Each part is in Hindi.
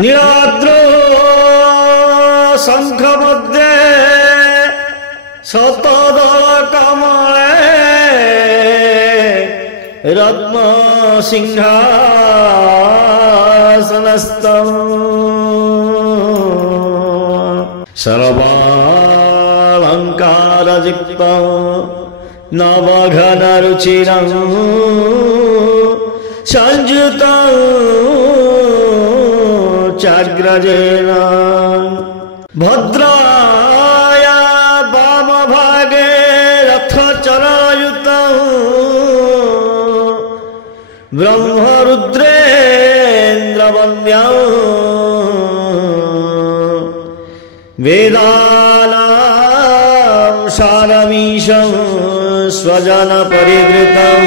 नीलाद्र शंख मध्ये शतदल कमले रत्न सिंहासनस्थं सर्वालंकारयुक्तं नवघनरुचिरं संयुतं चाग्रजेन भद्राया वामभागे रथचरायुतं ब्रह्मरुद्रेन्द्रवन्द्यं वेदानां सारमीशं स्वजनपरिवृतं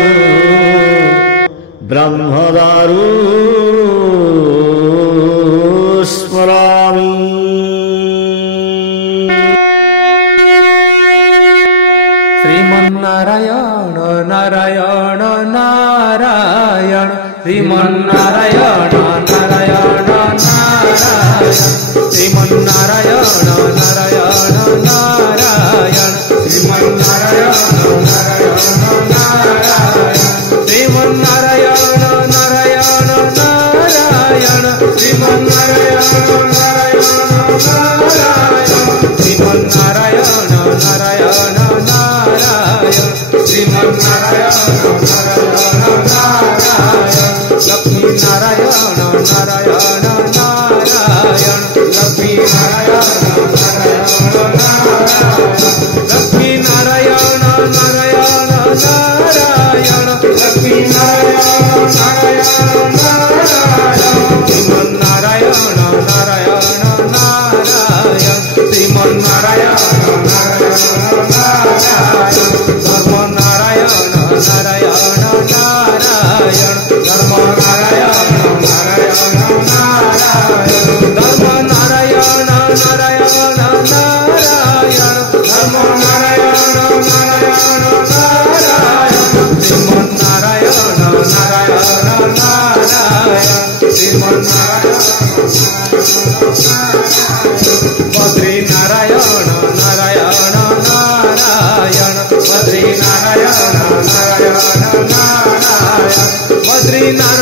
ब्रह्मदारु स्मरामि। श्रीमन्नारायण नारायण नारायण श्रीमन्नारायण नारायण नारायण श्रीमन्नारायण नारायण नारायण श्रीमन्नारायण नारायण नारायण श्रीमन्नारायण नारायण नारायण श्रीमन्नारायण नारायण नारायण श्रीमन्नारायण नारायण नारायण श्रीमन्नारायण नारायण नारायण लक्ष्मी नारायण नारायण नारायण लक्ष्मी नारायण नारायण नारायण लक्ष्मी नारायण नारायण नारायण लक्ष्मी नारायण नारायण नारायण श्रीमन्नारायण नारायण नारायण श्रीमन्नारायण नारायण नारायण धर्म नारायण नारायण नारायण धर्म नारायण नारायण नारायण धर्म नारायण नारायण नारायण धर्म नारायण नारायण नारायण श्रीमन्नारायण नारायण नारायण श्रीमन्नारायण बद्री नारायण नारायण नारायण बद्री नारायण नारायण नारायण बद्री नारायण